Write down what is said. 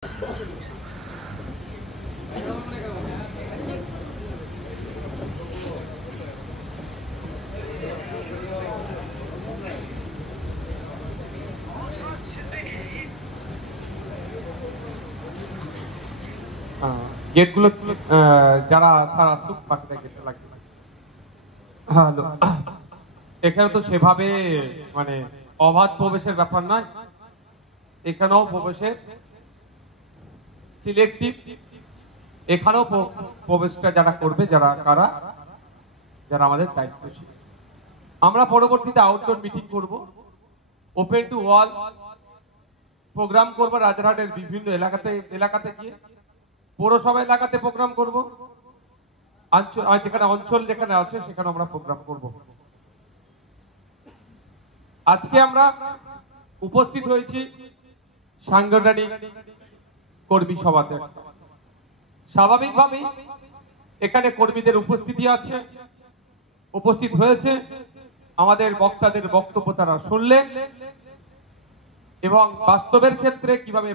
গেটগুলো যারা সারা সুখ পাখতে গেটে লাগবে। হ্যালো, এখানে তো সেভাবে মানে অবাধ প্রবেশের ব্যাপার নয়, এখানেও প্রবেশের সিলেক্টিভ। এখানেও প্রবেশটা যারা করবে, যারা আমাদের দায়িত্বশীল। আমরা পরবর্তীতে আউটডোর মিটিং করব, ওপেন টু অল প্রোগ্রাম করব। রাজারহাটের বিভিন্ন এলাকাতে গিয়ে পৌরসভা এলাকাতে প্রোগ্রাম করব, যেখানে অঞ্চল যেখানে আছে সেখানে আমরা প্রোগ্রাম করব। আজকে আমরা উপস্থিত হয়েছি সাংগঠনিক কর্মী সভাতে। স্বাভাবিকভাবেই এখানে কর্মীদের উপস্থিতি আছে, উপস্থিত হয়েছে। আমাদের বক্তাদের বক্তব্য তারা শুনলেন এবং বাস্তবের ক্ষেত্রে কিভাবে